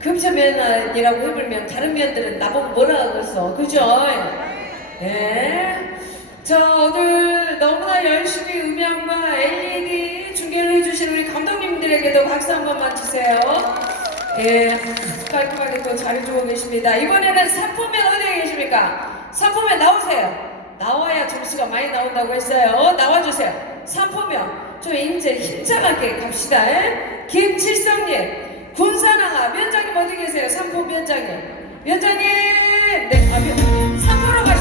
금수면이라고 해버리면 다른 면들은 나보고 뭐라 그랬어. 그죠? 예. 자, 오늘 너무나 열심히 음향과 LED 중계를 해주신 우리 감독님들에게도 박수 한 번만 주세요. 예, 깔끔하게 또 잘해주고 계십니다. 이번에는 사포면 어디에 계십니까? 사포면 나오세요. 나와야 점수가 많이 나온다고 했어요. 나와주세요. 사포면. 좀 이제 힘차게 갑시다. 예? 김칠성님, 군산항아, 면장님 어디 계세요? 삼포 면장님. 면장님! 네, 아, 가셨구만. 삼포로.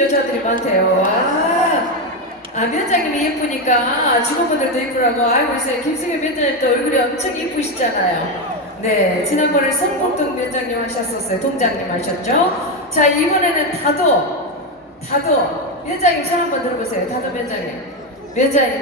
여자들이 많대요. 아, 아 면장님이 예쁘니까 직원분들도 예쁘라고 알고 있어요. 김승현 면장님도 얼굴이 엄청 예쁘시잖아요. 네, 지난번에 성복동 면장님 하셨었어요. 동장님 하셨죠? 자, 이번에는 다도, 다도. 면장님 손 한번 들어보세요. 다도 면장님. 면장님.